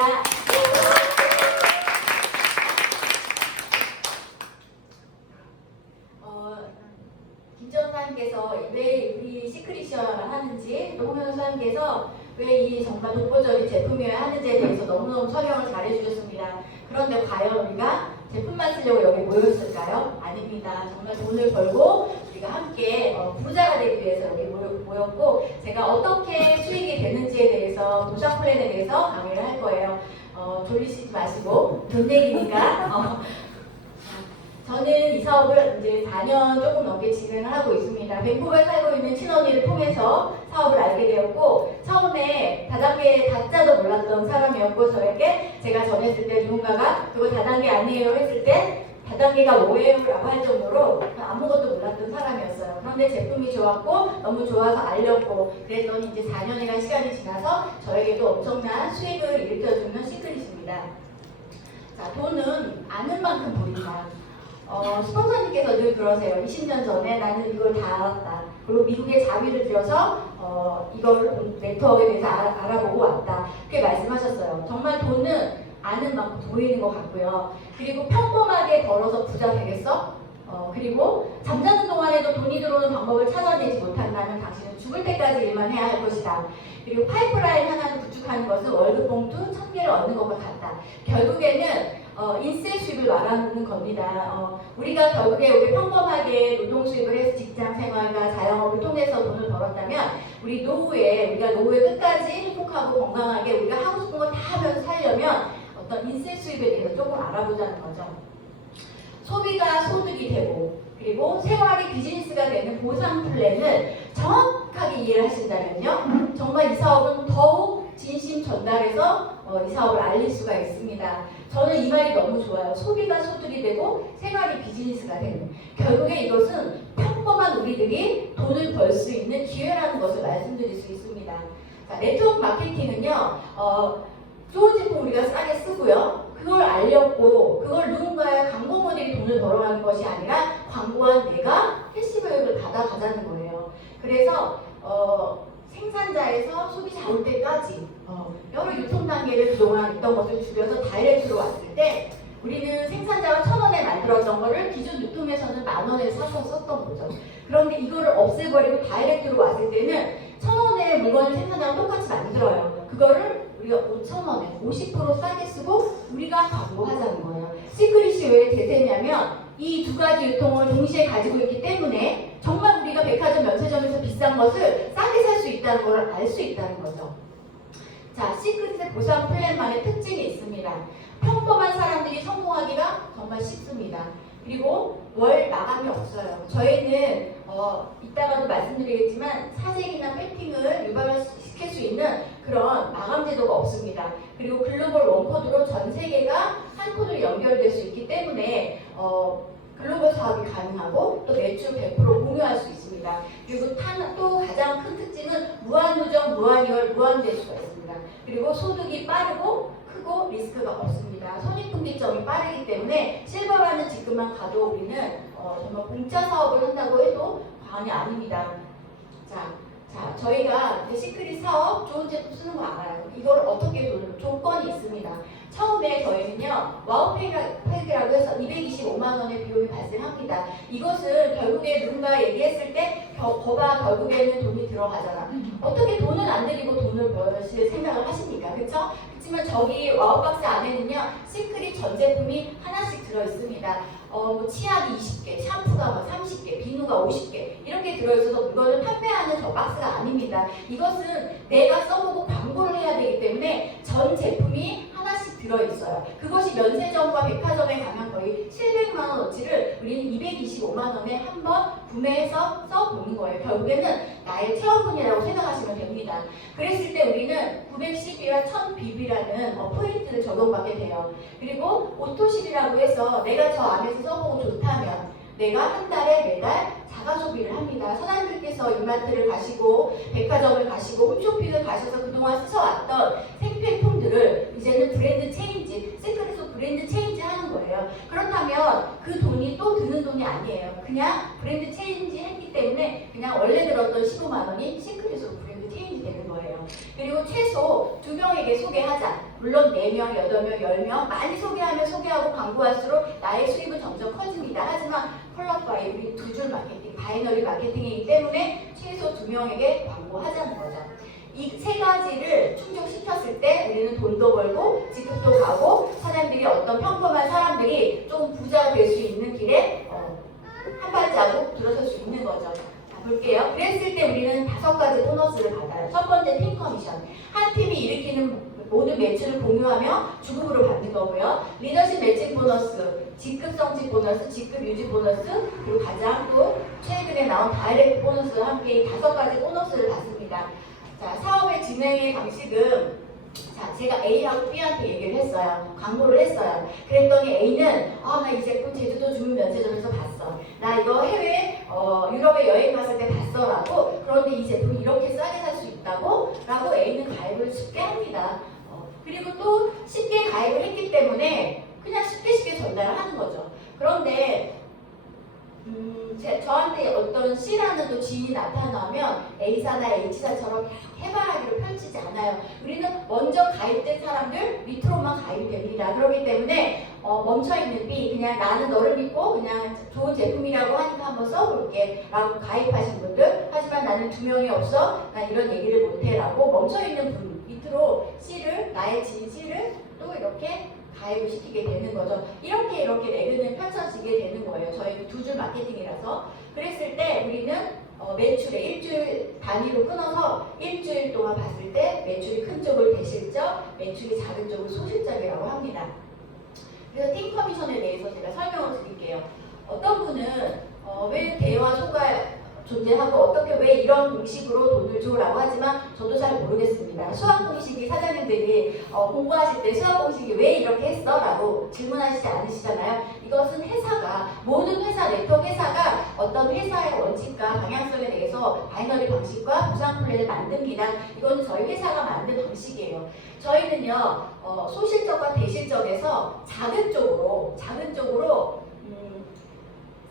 부탁드립니다. 김정사님께서 왜 우리 시크릿이어야 하는지, 또 홍현우 사님께서 왜 이 정말 독보적인 제품이어야 하는지에 대해서 너무너무 설명을 잘 해주셨습니다. 그런데 과연 우리가 제품만 쓰려고 여기 모였을까요? 아닙니다. 정말 돈을 벌고 우리가 함께 부자가 되기 위해서 여기 모였고, 제가 어떻게 수익이 되는지에 대해서 도착 플랜에 대해서 강의를 할 거예요. 졸리시지 마시고 돈 내기니까. 저는 이 사업을 이제 4년 조금 넘게 진행을 하고 있습니다. 밴쿠버에 살고 있는 친언니를 통해서 사업을 알게 되었고, 처음에 다단계 다자도 몰랐던 사람이었고, 저에게 제가 전했을 때 누군가가 그거 다단계 아니에요 했을 때 다단계가 뭐예요? 라고 할 정도로 아무것도 몰랐던 사람이었어요. 그런데 제품이 좋았고 너무 좋아서 알렸고, 그랬더니 이제 4년이라는 시간이 지나서 저에게도 엄청난 수익을 일으켜주는 시크릿입니다. 자, 돈은 아는 만큼 보인다. 스폰서님께서 늘 그러세요. 20년 전에 나는 이걸 다 알았다. 그리고 미국의 자비를 들여서 이걸 네트워크에 대해서 알아보고 왔다. 그렇게 말씀하셨어요. 정말 돈은 아는 만큼 보이는 것 같고요. 그리고 평범하게 벌어서 부자 되겠어? 그리고 잠자는 동안에도 돈이 들어오는 방법을 찾아내지 못한다면 당신은 죽을 때까지 일만 해야 할 것이다. 그리고 파이프라인 하나를 구축하는 것은 월급 봉투 1000개를 얻는 것과 같다. 결국에는 인세 수입을 말하는 겁니다. 우리가 결국에 우리 평범하게 노동 수입을 해서 직장 생활과 자영업을 통해서 돈을 벌었다면 우리 노후에 우리가 노후에 끝까지 행복하고 건강하게 우리가 하고 싶은 거 다 하면서 살려면 어떤 인세 수입에 대해서 조금 알아보자는 거죠. 소비가 소득이 되고, 그리고 생활이 비즈니스가 되는 보상 플랜을 정확하게 이해를 하신다면요, 정말 이 사업은 더욱 진심 전달해서 이 사업을 알릴 수가 있습니다. 저는 이 말이 너무 좋아요. 소비가 소득이 되고 생활이 비즈니스가 되는, 결국에 이것은 평범한 우리들이 돈을 벌 수 있는 기회라는 것을 말씀드릴 수 있습니다. 자, 네트워크 마케팅은요, 좋은 제품 우리가 싸게 쓰고요, 그걸 알렸고 그걸 누군가의 광고 모델이 돈을 벌어가는 것이 아니라 광고한 내가 캐시백을 받아가자는 거예요. 그래서 생산자에서 소비자 올 때까지 여러 유통 단계를 그동안 있던 것을 줄여서 다이렉트로 왔을 때, 우리는 생산자가 1000원에 만들었던 거를 기존 유통에서는 10,000원에 사서 썼던 거죠. 그런데 이거를 없애버리고 다이렉트로 왔을 때는 1000원의 물건을 생산자가 똑같이 만들어요. 그거를 우리가 5,000원에 50% 싸게 쓰고 우리가 광고하자는 거예요. 시크릿이 왜 대세냐면 이 두 가지 유통을 동시에 가지고 있기 때문에 정말 우리가 백화점 면세점에서 비싼 것을 싸게 살 수 있다는 걸 알 수 있다는 거죠. 자, 시크릿의 보상 플랜만의 특징이 있습니다. 평범한 사람들이 성공하기가 정말 쉽습니다. 그리고 월 마감이 없어요. 저희는 이따가도 말씀드리겠지만 사재기나 배팅을 유발시킬 수 있는 그런 마감 제도가 없습니다. 그리고 글로벌 원코드로 전 세계가 한 코드로 연결될 수 있기 때문에 글로벌 사업이 가능하고 또 매출 100% 공유할 수 있습니다. 그리고 또 가장 큰 특징은 무한누적, 무한이월, 무한대수가 있습니다. 그리고 소득이 빠르고 크고 리스크가 없습니다. 손익분기점이 빠르기 때문에 실버라는 직급만 가도 우리는 정말 공짜 사업을 한다고 해도 과언이 아닙니다. 자, 저희가 이제 시크릿 사업 좋은 제품 쓰는 거 알아요. 이걸 어떻게 돌려? 조건이 있습니다. 처음에 저희는요, 와우팩이라고 해서 225만 원의 비용이 발생합니다. 이것은 결국에 누군가 얘기했을 때 거봐, 결국에는 돈이 들어가잖아. 어떻게 돈은 안 들이고 돈을 버실 생각을 하십니까? 그렇죠? 그렇지만 저기 와우박스 안에는요, 시크릿 전 제품이 하나씩 들어있습니다. 치약이 20개, 샴푸가 30개, 비누가 50개 이렇게 들어있어서 물건을 판매하는 저 박스가 아닙니다. 이것은 내가 써보고 광고를 해야 되기 때문에 전 제품이 하나씩 들어있어요. 그것이 면세점과 백화점에 가면 거의 700만 원어치를 우리는 225만 원에 한번 구매해서 써보는 거예요. 결국에는 나의 체험분이라고 생각하시면 됩니다. 그랬을 때 우리는 910이와 1000BB라는 포인트를 적용받게 돼요. 그리고 오토실이라고 해서 내가 저 안에서 써보고 좋다면 내가 한 달에 매달 자가 소비를 합니다. 사장님께서 이마트를 가시고 백화점을 가시고 홈쇼핑을 가셔서 그동안 쓰셔왔던 생필품들을 이제는 브랜드 체인지, 시크릿으로 브랜드 체인지 하는 거예요. 그렇다면 그 돈이 또 드는 돈이 아니에요. 그냥 브랜드 체인지 했기 때문에 그냥 원래 들었던 15만 원이 시크릿으로 브랜드 체인지 되는 거예요. 그리고 최소 그리고 2명에게 소개하자. 물론 4명, 8명, 10명 많이 소개하면 소개하고 광고할수록 나의 수입은 점점 커집니다. 하지만 컬러 바이 우리 2줄 마케팅, 바이너리 마케팅이기 때문에 최소 2명에게 광고하자는 거죠. 이 3가지를 충족시켰을 때 우리는 돈도 벌고 직급도 가고 사람들이 어떤 평범한 사람들이 좀 부자가 될 수 있는 길에 한 발자국 들어설 수 있는 거죠. 자, 볼게요. 그랬을 때 우리는 5가지 보너스를 받아요. 첫 번째 팀 커미션. 한 팀이 일으키는 모든 매출을 공유하며 주급으로 받는 거고요. 리더십 매칭 보너스, 직급 성직 보너스, 직급 유지 보너스, 그리고 가장 또 최근에 나온 다이렉트 보너스와 함께 5가지 보너스를 받습니다. 자, 사업의 진행의 방식은 자, 제가 A하고 B한테 얘기를 했어요. 광고를 했어요. 그랬더니 A는 나 이 제품 제주도 주문 면세점에서 봤어. 나 이거 해외 유럽에 여행 갔을 때 봤어 라고. 그런데 이 제품 이렇게 싸게 살 수 있다고? 라고 A는 가입을 쉽게 합니다. 그리고 또 쉽게 가입을 했기 때문에 그냥 쉽게 전달을 하는 거죠. 그런데 저한테 어떤 C라는 또 지인이 나타나면 A사나 H사처럼 해바라기를 펼치지 않아요. 우리는 먼저 가입된 사람들 밑으로만 가입이 됩니다. 그렇기 때문에 멈춰있는 B, 그냥 나는 너를 믿고 그냥 좋은 제품이라고 하니까 한번 써볼게 라고 가입하신 분들, 하지만 나는 2명이 없어, 난 이런 얘기를 못해 라고 멈춰있는 분 밑으로 C를, 나의 지인 C를 또 이렇게 가입을 시키게 되는 거죠. 이렇게 레그는 펼쳐지게 되는 거예요. 저희는 2줄 마케팅이라서. 그랬을 때 우리는 매출에 일주일 단위로 끊어서 일주일 동안 봤을 때 매출이 큰 쪽을 대실적, 매출이 작은 쪽을 소실적이라고 합니다. 그래서 팀 커미션에 대해서 제가 설명을 드릴게요. 어떤 분은 왜 대와 소가 존재하고 어떻게 왜 이런 공식으로 돈을 줘라고 하지만 저도 잘 모르겠습니다. 수학 공식이 사장님들이 공부하실 때 수학 공식이 왜 이렇게 했어? 라고 질문하시지 않으시잖아요. 이것은 회사가 모든 회사, 네트워크 회사가 어떤 회사의 원칙과 방향성에 대해서 바이너리 방식과 보상 플랜을 만듭니다. 이거는 저희 회사가 만든 방식이에요. 저희는요 소실적과 대실적에서 작은 쪽으로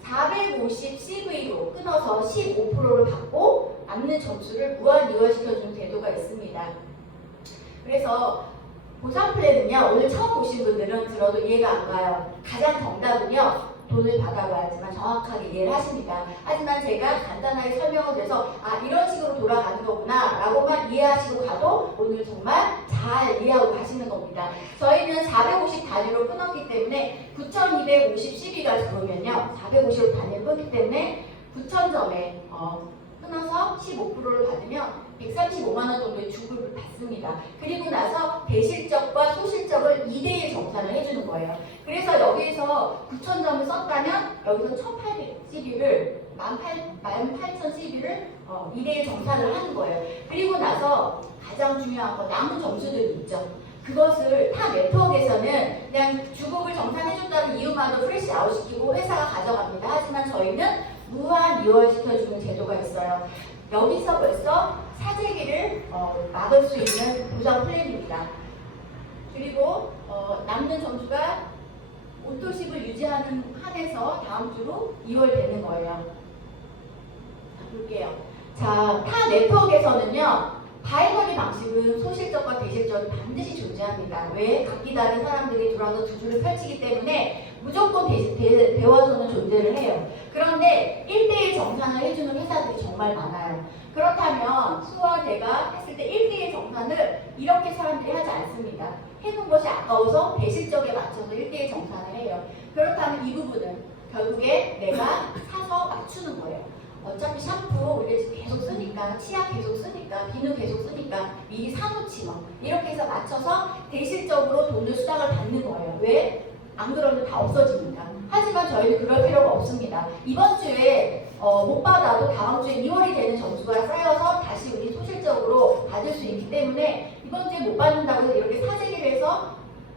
450 CV로 끊어서 15%를 받고 남는 점수를 무한 이월시켜주는 제도가 있습니다. 그래서 보상 플랜은요, 오늘 처음 보신 분들은 들어도 이해가 안 가요. 가장 정답은요, 돈을 받아봐야지만 정확하게 이해를 하십니다. 하지만 제가 간단하게 설명을 드려서 이런 식으로 돌아가는 거구나 라고만 이해하시고 가도 오늘 정말 잘 이해하고 가시는 겁니다. 저희는 450 단위로 끊었기 때문에 9250 CV가 들어오면요 450 단위로 끊기 때문에 9,000점에 끊어서 15%를 받으면 135만원 정도의 주급을 받습니다. 그리고 나서 대실적과 소실적을 2대1 정산을 해주는 거예요. 그래서 여기에서 9,000점을 썼다면 여기서 1,800 CV를 18,000 CV를 2대1 정산을 하는 거예요. 그리고 나서 가장 중요한 건 남은 점수들이 있죠. 그것을 타 네트워크에서는 그냥 주급을 정산해준다는 이유만으로 프레시 아웃시키고 회사가 가져갑니다. 하지만 저희는 무한 이월시켜주는 제도가 있어요. 여기서 벌써 사재기를 막을 수 있는 보상 플랜입니다. 그리고 남는 점수가 오토십을 유지하는 한에서 다음 주로 2월 되는 거예요. 자, 볼게요. 자, 타 네트워크에서는요. 바이너리 방식은 소실적과 대실적이 반드시 존재합니다. 왜? 각기 다른 사람들이 들어와서 두 줄을 펼치기 때문에 무조건 대화선은 존재를 해요. 그런데 1대1 정산을 해주는 회사들이 정말 많아요. 그렇다면 수와 대가 했을 때 1대1 정산을 이렇게 사람들이 하지 않습니다. 해놓은 것이 아까워서 대실적에 맞춰서 1대1 정산을 해요. 그렇다면 이 부분은 결국에 내가 사서 맞추는 거예요. 어차피 샴푸 우리 계속 쓰니까, 치약 계속 쓰니까, 비누 계속 쓰니까 미리 사놓지 뭐. 이렇게 해서 맞춰서 대실적으로 돈을 수당을 받는 거예요. 왜? 안 그러면 다 없어집니다. 하지만 저희는 그럴 필요가 없습니다. 이번 주에 못 받아도 다음 주에 2월이 되는 점수가 쌓여서 다시 우리 소실적으로 받을 수 있기 때문에 이번 주에 못 받는다고 해서 이렇게 사재기를 해서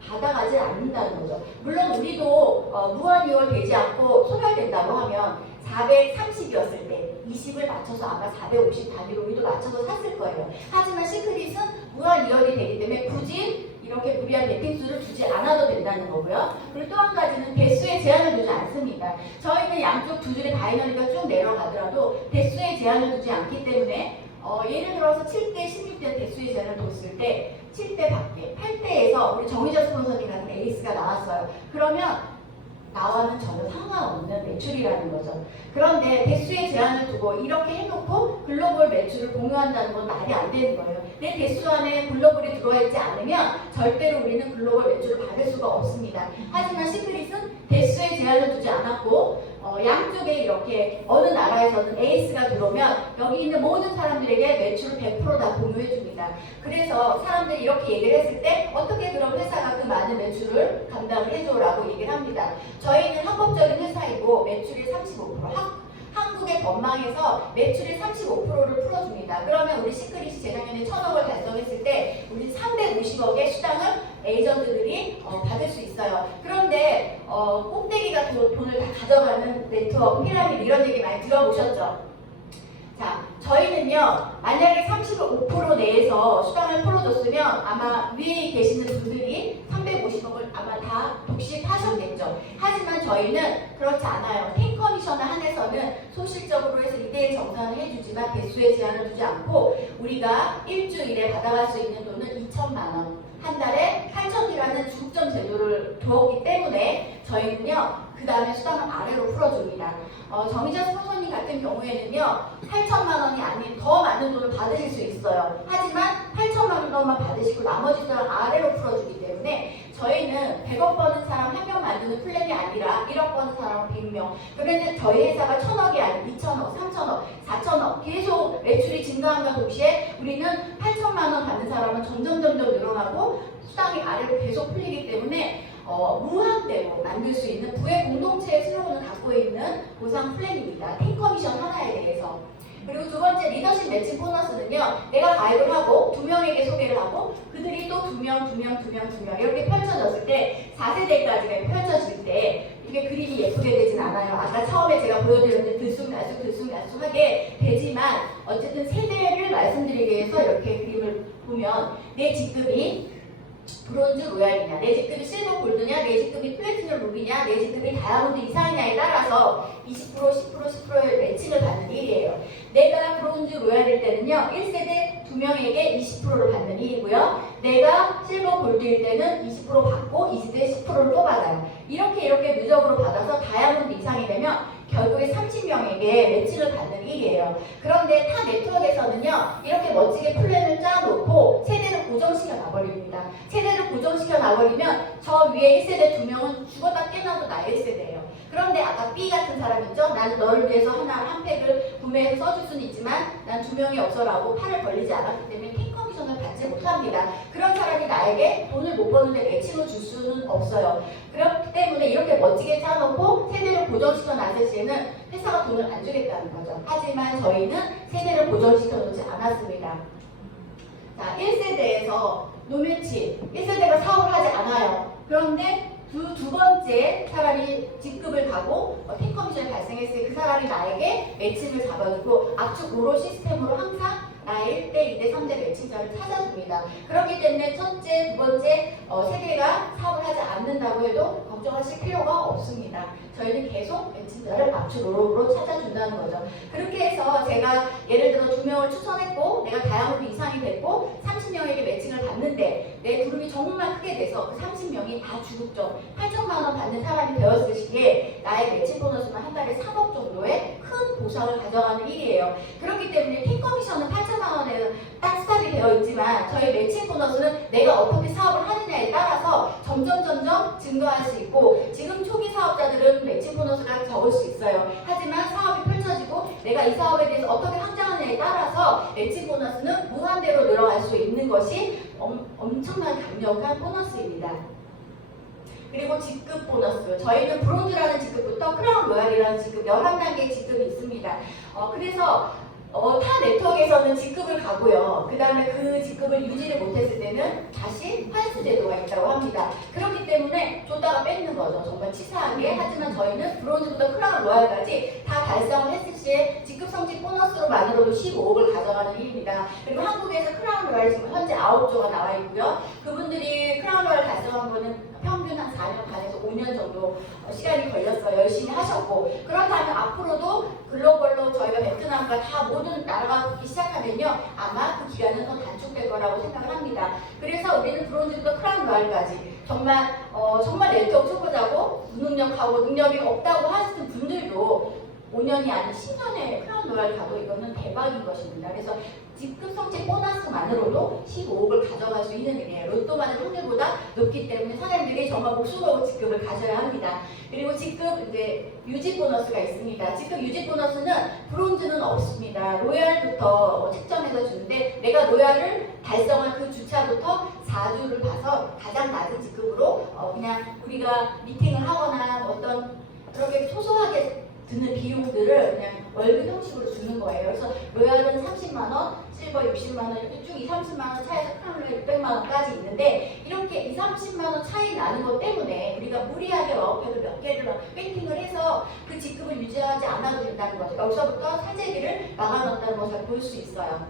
받아가지 않는다는 거죠. 물론 우리도 무한 2월 되지 않고 소멸된다고 하면 430이었을 때 20을 맞춰서 아마 450 단위로 우리도 맞춰서 샀을 거예요. 하지만 시크릿은 무한 2월이 되기 때문에 굳이 이렇게 무리한 매팅수를 주지 않아도 된다는 거고요. 그리고 또 한 가지는 대수에 제한을 두지 않습니다. 저희는 양쪽 두 줄의 바이너리가 쭉 내려가더라도 대수에 제한을 두지 않기 때문에 예를 들어서 7대 16대 대수의 제한을 뒀을 때 7대 밖에 8대에서 우리 정의자 스폰서님 같은 에이스가 나왔어요. 그러면 나와는 전혀 상관없는 매출이라는 거죠. 그런데 대수의 제한을 두고 이렇게 해놓고 글로벌 매출을 공유한다는 건 말이 안 되는 거예요. 내 대수 안에 글로벌이 들어와 있지 않으면 절대로 우리는 글로벌 매출을 받을 수가 없습니다. 하지만 시크릿은 대수의 제한을 두지 않았고 양쪽에 이렇게 어느 나라에서는 에이스가 들어오면 여기 있는 모든 사람들에게 매출을 100% 다 공유해 줍니다. 그래서 사람들이 이렇게 얘기를 했을 때 어떻게 그럼 회사가 그 많은 매출을 감당을 해줘라고 얘기를 합니다. 저희는 합법적인 회사이고 매출의 35%, 한국의 법망에서 매출의 35%를 풀어줍니다. 그러면 우리 시크릿이 재작년에 1000억을 달성했을 때 우리 350억의 수당을 에이전트들이 받을 수 있어요. 그런데 꼭대기가 돈을 다 가져가는 네트워크, 피라미드 이런 얘기 많이 들어보셨죠? 자, 저희는요, 만약에 35% 내에서 수당을 풀어줬으면 아마 위에 계시는 분들이 350억을 아마 다 독식하셨겠죠. 하지만 저희는 그렇지 않아요. 팀 커미션을 한해서는 소실적으로 해서 2대1 정산을 해주지만 배수의 제한을 두지 않고 우리가 일주일에 받아갈 수 있는 돈은 2천만 원. 한 달에 8천이라는 중점 제도를 두었기 때문에 저희는요, 그 다음에 수당을 아래로 풀어줍니다. 정의자 스폰서님 같은 경우에는요, 8천만 원이 아닌 더 많은 돈을 받으실 수 있어요. 하지만 8천만 원만 받으시고 나머지 수당을 아래로 풀어주기 때문에 저희는 100억 버는 사람 1명 만드는 플랜이 아니라 1억 버는 사람은 100명. 그런데 저희 회사가 1000억이 아닌 2천억, 3천억, 4천억 계속 매출이 증가함과 동시에 우리는 8천만 원 받는 사람은 점점 늘어나고 수당이 아래로 계속 풀리기 때문에 무한대로 만들 수 있는 부의 공동체의 슬로건을 갖고 있는 보상 플랜입니다. 팀 커미션 하나에 대해서. 그리고 두 번째 리더십 매칭 보너스는요, 내가 가입을 하고 2명에게 소개를 하고 그들이 또 2명 이렇게 펼쳐졌을 때 4세대까지가 펼쳐질 때 이게 그림이 예쁘게 되진 않아요. 아까 처음에 제가 보여드렸는데 들쑥날쑥하게 되지만 어쨌든 세대를 말씀드리기 위해서 이렇게 그림을 보면 내 직급이 브론즈 로얄이냐, 내 직급이 실버 골드냐, 내 직급이 플래티넘 루비냐, 내 직급이 다이아몬드 이상이냐에 따라서 10%의 매칭을 받는 일이에요. 내가 브론즈 로얄일 때는요, 1세대 2명에게 20%를 받는 일이고요. 내가 실버 골드일 때는 20% 받고 2세대 10%를 또 받아요. 이렇게 누적으로 받아서 다이아몬드 이상이 되면 결국에 30명에게 매칭을 받는 일이에요. 그런데 타 네트워크에서는요, 이렇게 멋지게 플랜을 짜놓고 세대를 고정시켜 놔버립니다. 세대를 고정시켜 놔버리면 저 위에 1세대 2명은 죽었다 깨어나도 나의 1세대예요. 그런데 아까 B 같은 사람 있죠? 나는 너를 위해서 한 팩을 구매해서 써줄 수는 있지만 난 2명이 없어라고 팔을 벌리지 않았기 때문에 팀 커미션을 받지 못합니다. 그런 사람이 나에게 돈을 못 버는데 매칭을 줄 수는 없어요. 그렇기 때문에 이렇게 멋지게 짜놓고 세대를 고정시켜 놨을 시에는 회사가 돈을 안 주겠다는 거죠. 하지만 저희는 세대를 고정시켜 놓지 않았습니다. 자, 1세대에서 노매치, 1세대가 사업을 하지 않아요. 그런데 두 번째 사람이 직급을 가고 팀 커미션이 발생했을 때 그 사람이 나에게 매칭을 잡아주고 압축 오로 시스템으로 항상 나의 1대, 2대, 3대 매칭자를 찾아줍니다. 그렇기 때문에 첫째, 두 번째 세대가 사업을 하지 않는다고 해도 걱정하실 필요가 없습니다. 저희는 계속 매칭자를 압축 오로로 찾아준다는 거죠. 그렇게 해서 제가 예를 들어 2명을 추천했고 내가 다이아몬드 이상이 됐고 30명에게 매칭을 받는데 내 그룹이 정말 크게 돼서 그 30명이 다 주급적 8천만 원 받는 사람이 되었을 시기에 나의 매칭 보너스는 한 달에 3억 정도의 큰 보상을 가져가는 일이에요. 그렇기 때문에 팀 커미션은 8천만 원에 딱 스탑이 되어 있지만 저희 매칭 보너스는 내가 어떻게 사업을 하느냐에 따라서 점점 증가할 수 있고 지금 초기 사업자들은 매칭 보너스가 적을 수 있어요. 하지만 사업이 펼쳐지고 내가 이 사업에 대해서 어떻게 확장하느냐에 따라서 매칭 보너스는 무한대로 늘어갈 수 있는 것이 엄청난 강력한 보너스입니다. 그리고 직급 보너스. 저희는 브론즈라는 직급부터 크라운 로얄이라는 직급 11단계 직급이 있습니다. 그래서 타 네트워크에서는 직급을 가고요. 그 다음에 그 직급을 유지를 못했을 때는 다시 환수 제도가 있다고 합니다. 그렇기 때문에 줬다가 뺏는 거죠. 정말 치사하게. 하지만 저희는 브론즈부터 크라운 로얄까지 다 달성을 했을 시에 직급 성취 보너스로만으로도 15억을 가져가는 일입니다. 그리고 한국에서 크라운 로얄이 지금 현재 9조가 나와 있고요. 그분들이 크라운 로얄 달성한 거는 평균 한 4년 반에서 5년 정도 시간이 걸렸어요. 열심히 하셨고 그렇다면 앞으로도 글로벌로 저희가 베트남과 다 모든 나라가 붙기 시작하면요 아마 그 기간은 더 단축 단축될 거라고 생각을 합니다. 그래서 우리는 브론즈부터 크라운 로얄까지 정말 네트워크 초보자고 무능력하고 능력이 없다고 하시는 분들도 5년이 아닌 10년에 크라운 로얄 가도 이거는 대박인 것입니다. 그래서 직급 성취 보너스만으로도 15억을 가져갈 수 있는 일이에요. 로또 받을 확률보다 높기 때문에 사람들이 정말 목숨 걸고 직급을 가져야 합니다. 그리고 직급 이제 유지 보너스가 있습니다. 직급 유지 보너스는 브론즈는 없습니다. 로얄부터 측정해서 주는데 내가 로얄을 달성한 그 주차부터 4주를 봐서 가장 낮은 직급으로 그냥 우리가 미팅을 하거나 어떤 그렇게 소소하게 드는 비용들을 그냥 월급 형식으로 주는 거예요. 그래서 로얄은 30만원, 실버 60만원 이렇게 쭉 30만원 차이에서 크라운로얄 600만원까지 있는데 이렇게 30만원 차이 나는 것 때문에 우리가 무리하게 와우팩을 몇 개를 뱅킹을 해서 그 직급을 유지하지 않아도 된다는 거죠. 여기서부터 사재기를 막아놓는다는 것을 볼 수 있어요.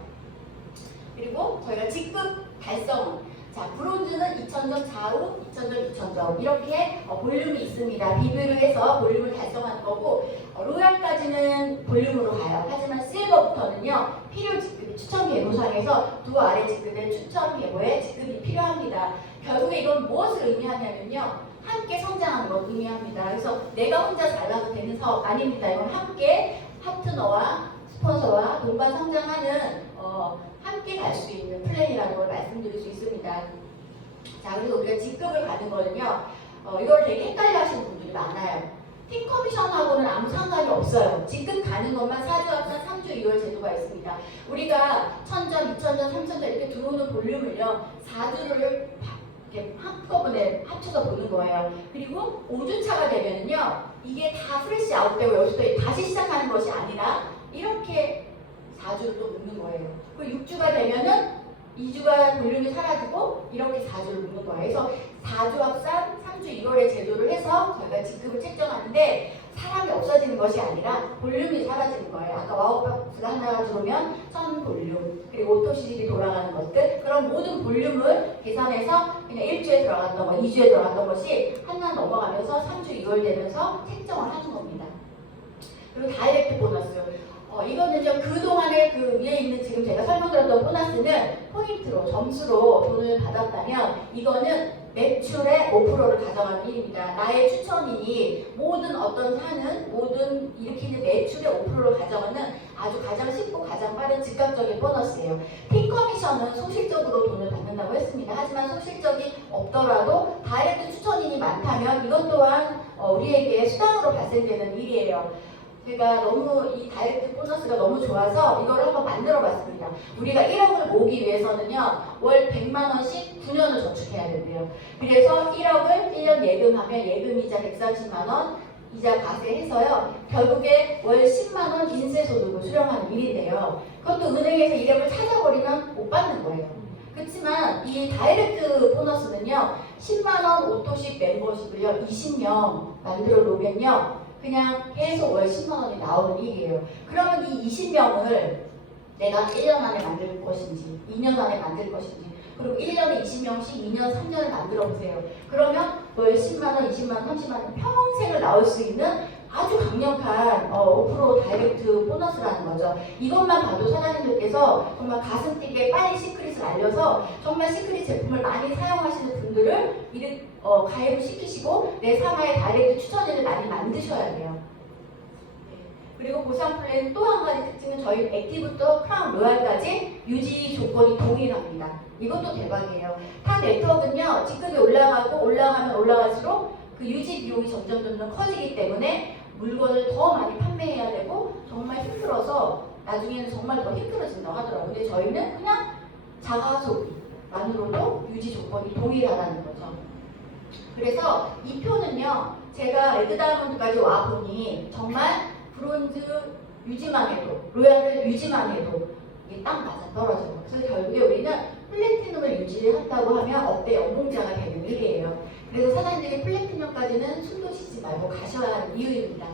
그리고 저희가 직급 달성 자, 브론즈는 2000점 좌우, 2000점, 2000점 이렇게 볼륨이 있습니다. 비교를 해서 볼륨을 달성하는 거고 로얄까지는 볼륨으로 가요. 하지만 실버부터는요. 필요 직급이 추천 계보상에서 두 아래 직급의 추천 계보에 직급이 필요합니다. 결국에 이건 무엇을 의미하냐면요. 함께 성장하는 걸 의미합니다. 그래서 내가 혼자 잘나도 되는 사업 아닙니다. 이건 함께 파트너와 스폰서와 동반 성장하는 함께 갈 수 있는 플랜이라는 걸 말씀드릴 수 있습니다. 자, 그래서 우리가 직급을 가는 거는요, 이걸 되게 헷갈려 하시는 분들이 많아요. 팀 커미션하고는 아무 상관이 없어요. 직급 가는 것만 4주 합산 3주 2월 제도가 있습니다. 우리가 1000점, 2000점, 3000점 이렇게 들어오는 볼륨을요, 4주를 이렇게 한꺼번에 합쳐서 보는 거예요. 그리고 5주차가 되면은요, 이게 다 프레시 아웃되고 여기서 다시 시작하는 것이 아니라 이렇게 4주를 또 묶는 거예요. 그리고 6주가 되면은 2주가 볼륨이 사라지고 이렇게 4주를 묶는 거예요. 그래서 4주 합산 3주 2월에 제도를 해서 저희가 직급을 책정하는데 사람이 없어지는 것이 아니라 볼륨이 사라지는 거예요. 아까 와우박스가 하나가 들어오면 선 볼륨, 그리고 오토시집이 돌아가는 것들, 그런 모든 볼륨을 계산해서 그냥 1주에 들어갔던 거, 2주에 들어갔던 것이 하나 넘어가면서 3주 2월 되면서 책정을 하는 겁니다. 그리고 다이렉트 보너스. 이거는 좀 그동안에 그 위에 있는 지금 제가 설명드렸던 보너스는 포인트로, 점수로 돈을 받았다면 이거는 매출의 5%를 가져가는 일입니다. 나의 추천인이 모든 어떤 사는, 모든 일으키는 매출의 5%를 가져가는 아주 가장 쉽고 가장 빠른 즉각적인 보너스예요. 팀 커미션은 소실적으로 돈을 받는다고 했습니다. 하지만 소실적이 없더라도 다이렉트 추천인이 많다면 이것 또한 우리에게 수당으로 발생되는 일이에요. 제가 너무 이 다이렉트 보너스가 너무 좋아서 이거를 한번 만들어 봤습니다. 우리가 1억을 모으기 위해서는요, 월 100만원씩 9년을 저축해야 된대요. 그래서 1억을 1년 예금하면 예금이자 140만원, 이자 과세해서요, 결국에 월 10만원 인세소득을 수령하는 일인데요. 그것도 은행에서 1억을 찾아버리면 못 받는 거예요. 그렇지만 이 다이렉트 보너스는요, 10만원 오토십 멤버십을요, 20명 만들어 놓으면요, 그냥 계속 월 10만원이 나오는 일이에요. 그러면 이 20명을 내가 1년 안에 만들 것인지 2년 안에 만들 것인지 그리고 1년에 20명씩 2년, 3년을 만들어 보세요. 그러면 월 10만원, 20만원, 30만원 평생을 나올 수 있는 아주 강력한 5% 다이렉트 보너스라는 거죠. 이것만 봐도 사장님들께서 정말 가슴 뛰게 빨리 시크릿을 알려서 정말 시크릿 제품을 많이 사용하시는 분들을 가입을 시키시고 내 산하의 다이렉트 추천인을 많이 만드셔야 돼요. 그리고 보상 플랜 또 한 가지 특징은 저희 액티브부터 크라운 로얄까지 유지 조건이 동일합니다. 이것도 대박이에요. 타 네트워크는요, 직급이 올라가면 올라갈수록 그 유지 비용이 점점 커지기 때문에 물건을 더 많이 판매해야 되고 정말 힘들어서 나중에는 정말 더 힘들어진다고 하더라고요. 근데 저희는 그냥 자가소비만으로도 유지 조건이 동일하다는 거죠. 그래서 이 표는요, 제가 레드다이아몬드까지 와보니 정말 브론즈 유지만 해도, 로얄을 유지만 해도 이게 딱 맞아 떨어져요. 그래서 결국에 우리는 플래티넘을 유지한다고 하면 업대 연봉자가 되는 일이에요. 그래서 사장님들이 플래티넘까지는 숨도 쉬지 말고 가셔야 하는 이유입니다.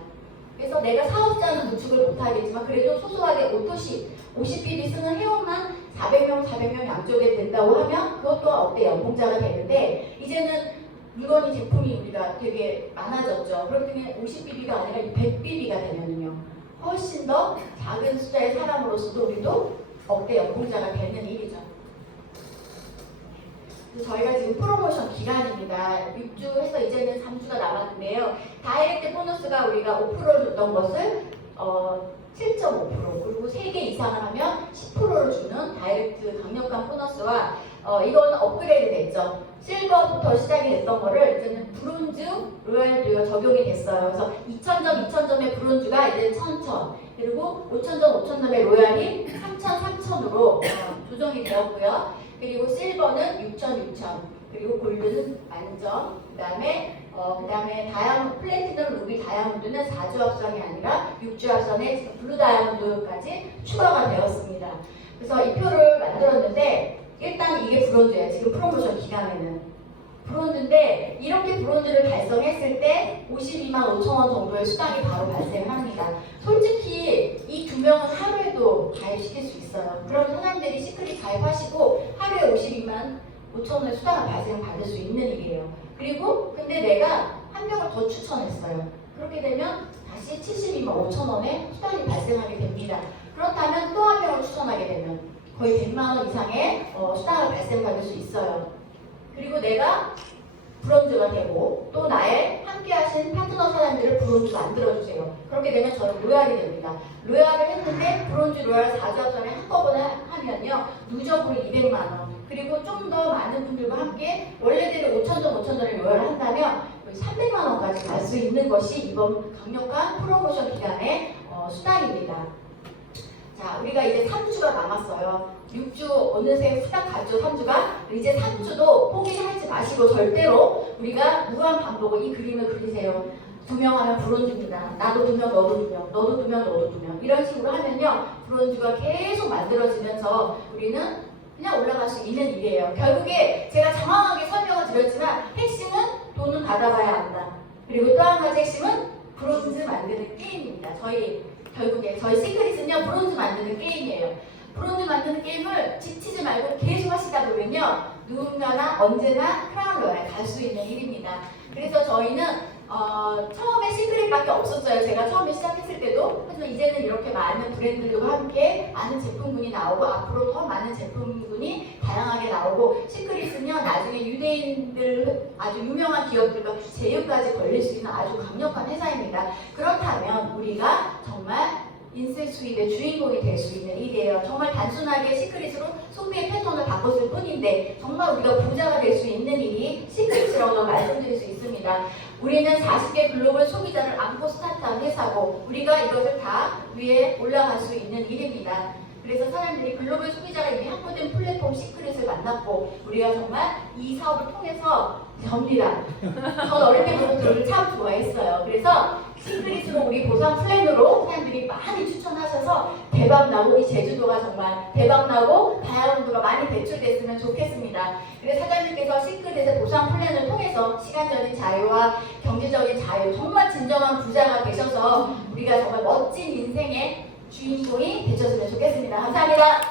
그래서 내가 사업자는 구축을 못하겠지만 그래도 소소하게 오토시 50BD 쓰는 회원만 400명 양쪽에 된다고 하면 그것 또한 업대 연봉자가 되는데 이제는 물건이 제품이 우리가 되게 많아졌죠. 그렇게 50BB가 아니라 100BB가 되면요, 훨씬 더 작은 숫자의 사람으로서도 우리도 억대 연봉자가 되는 일이죠. 그래서 저희가 지금 프로모션 기간입니다. 6주 해서 이제는 3주가 남았는데요. 다이렉트 보너스가 우리가 5%를 줬던 것을 7.5% 그리고 3개 이상을 하면 10%를 주는 다이렉트 강력한 보너스와 이건 업그레이드 됐죠. 실버부터 시작이 됐던 거를 이제는 브론즈, 로얄도가 적용이 됐어요. 그래서 2,000점, 2,000점의 브론즈가 이제 1,000점, 그리고 5,000점, 5,000점의 로얄이 3,000, 3,000으로 조정이 되었고요. 그리고 실버는 6,000, 6,000, 그리고 골드는 만점, 그다음에 다이아몬드, 플래티넘, 루비, 다이아몬드는 4주 합선이 아니라 6주 합선에 블루 다이아몬드까지 추가가 되었습니다. 그래서 이 표를 만들었는데 일단 이게 브론즈예요. 지금 프로모션 기간에는 브론즈인데 이렇게 브론즈를 달성했을 때 52만 5천 원 정도의 수당이 바로 발생합니다. 솔직히 이 두 명은 하루에도 가입시킬 수 있어요. 그럼 사장님들이 시크릿 가입하시고 하루에 52만 5천 원의 수당을 발생받을 수 있는 일이에요. 그리고 근데 내가 한 명을 더 추천했어요. 그렇게 되면 다시 72만 5천 원의 수당이 발생하게 됩니다. 그렇다면 또 한 명을 추천하게 되면 거의 100만 원 이상의 수당을 발생받을 수 있어요. 그리고 내가 브론즈가 되고 또 나의 함께 하신 파트너 사람들을 브론즈 만들어주세요. 그렇게 되면 저는 로얄이 됩니다. 로얄을 했는데 브론즈 로얄 4주 합선에 한꺼번에 하면요. 누적으로 200만 원. 그리고 좀 더 많은 분들과 함께 원래대로 5,000점, 5,000점의 로얄을 한다면 300만 원까지 갈 수 있는 것이 이번 강력한 프로모션 기간의 수당입니다. 자, 우리가 이제 3주가 남았어요. 6주 어느새 후딱 갔죠, 3주가. 이제 3주도 포기하지 마시고 절대로 우리가 무한 반복을 이 그림을 그리세요. 2명 하면 브론즈입니다. 나도 2명, 너도 2명, 너도 2명, 너도 2명. 이런 식으로 하면요. 브론즈가 계속 만들어지면서 우리는 그냥 올라갈 수 있는 일이에요. 결국에 제가 장황하게 설명을 드렸지만 핵심은 돈은 받아봐야 한다. 그리고 또 한 가지 핵심은 브론즈 만드는 게임입니다. 결국에 저희 시크릿은요 브론즈 만드는 게임이에요. 브론즈 만드는 게임을 지치지 말고 계속 하시다 보면요 누군가나 언제나 크라운 로얄에 갈 수 있는 일입니다. 그래서 저희는 처음에 시크릿밖에 없었어요. 제가 처음에 시작했을 때도. 하지만 이제는 이렇게 많은 브랜드들과 함께 많은 제품군이 나오고 앞으로 더 많은 제품군이 다양하게 나오고 시크릿은요 나중에 유대인들 아주 유명한 기업들과 제휴까지 걸릴 수 있는 아주 강력한 회사입니다. 그렇다면 우리가 정말 인쇄 수입의 주인공이 될 수 있는 일이에요. 정말 단순하게 시크릿으로 소비의 패턴을 바꿨을 뿐인데 정말 우리가 부자가 될 수 있는 일이 시크릿이라고 말씀드릴 수 있습니다. 우리는 40개 글로벌 소비자를 안고 스타트한 회사고 우리가 이것을 다 위에 올라갈 수 있는 일입니다. 그래서 사람들이 글로벌 소비자가 이미 확보된 플랫폼 시크릿을 만났고 우리가 정말 이 사업을 통해서 접니다. 전 어릴 때부터 참 좋아했어요. 그래서 시크릿으로 우리 보상 플랜으로 사람들이 많이 추천하셔서 대박나고 이 제주도가 정말 대박나고 다이아몬드가 많이 배출됐으면 좋겠습니다. 그래서 사장님께서 시크릿의 보상 플랜을 통해서 시간적인 자유와 경제적인 자유 정말 진정한 부자가 되셔서 우리가 정말 멋진 인생의 주인공이 되셨으면 좋겠습니다. 감사합니다.